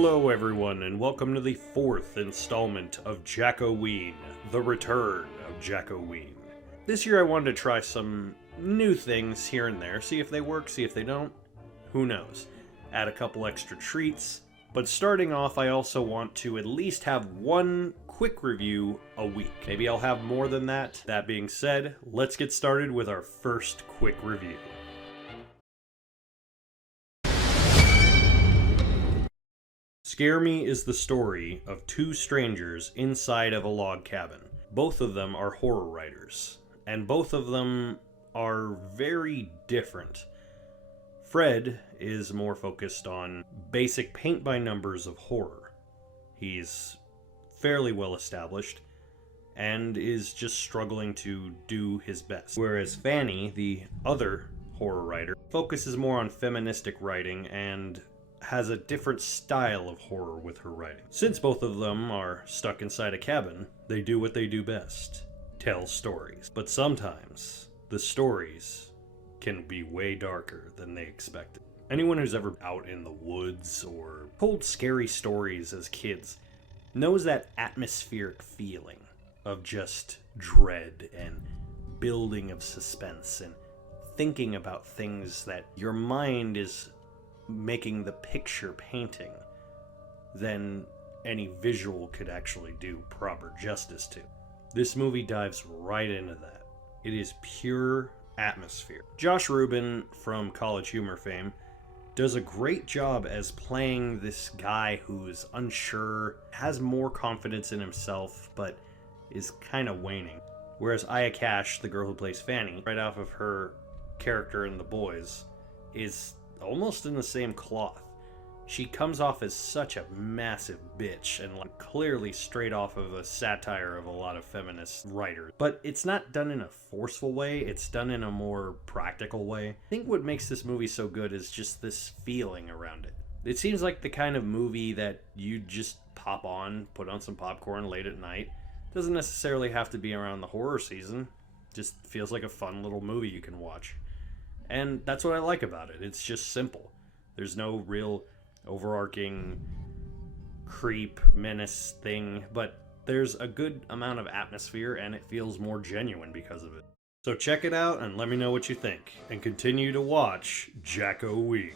Hello everyone, and welcome to the fourth installment of Jack-O-Ween, the Return of Jack-O-Ween. This year I wanted to try some new things here and there, see if they work, see if they don't, who knows. Add a couple extra treats, but starting off I also want to at least have one quick review a week. Maybe I'll have more than that. That being said, let's get started with our first quick review. Scare Me is the story of two strangers inside of a log cabin. Both of them are horror writers, and both of them are very different. Fred is more focused on basic paint-by-numbers of horror. He's fairly well established, and is just struggling to do his best. Whereas Fanny, the other horror writer, focuses more on feministic writing and has a different style of horror with her writing. Since both of them are stuck inside a cabin, they do what they do best: tell stories. But sometimes the stories can be way darker than they expected. Anyone who's ever out in the woods or told scary stories as kids knows that atmospheric feeling of just dread and building of suspense and thinking about things that your mind is making the picture painting than any visual could actually do proper justice to. This movie dives right into that. It is pure atmosphere. Josh Rubin from College Humor fame does a great job as playing this guy who's unsure, has more confidence in himself, but is kind of waning. Whereas Aya Cash, the girl who plays Fanny, right off of her character in The Boys, is almost in the same cloth. She comes off as such a massive bitch and clearly straight off of a satire of a lot of feminist writers. But it's not done in a forceful way, it's done in a more practical way. I think what makes this movie so good is just this feeling around it. It seems like the kind of movie that you just pop on, put on some popcorn late at night. Doesn't necessarily have to be around the horror season. Just feels like a fun little movie you can watch. And that's what I like about it. It's just simple. There's no real overarching creep, menace thing, but there's a good amount of atmosphere and it feels more genuine because of it. So check it out and let me know what you think. And continue to watch Jack-O-Ween.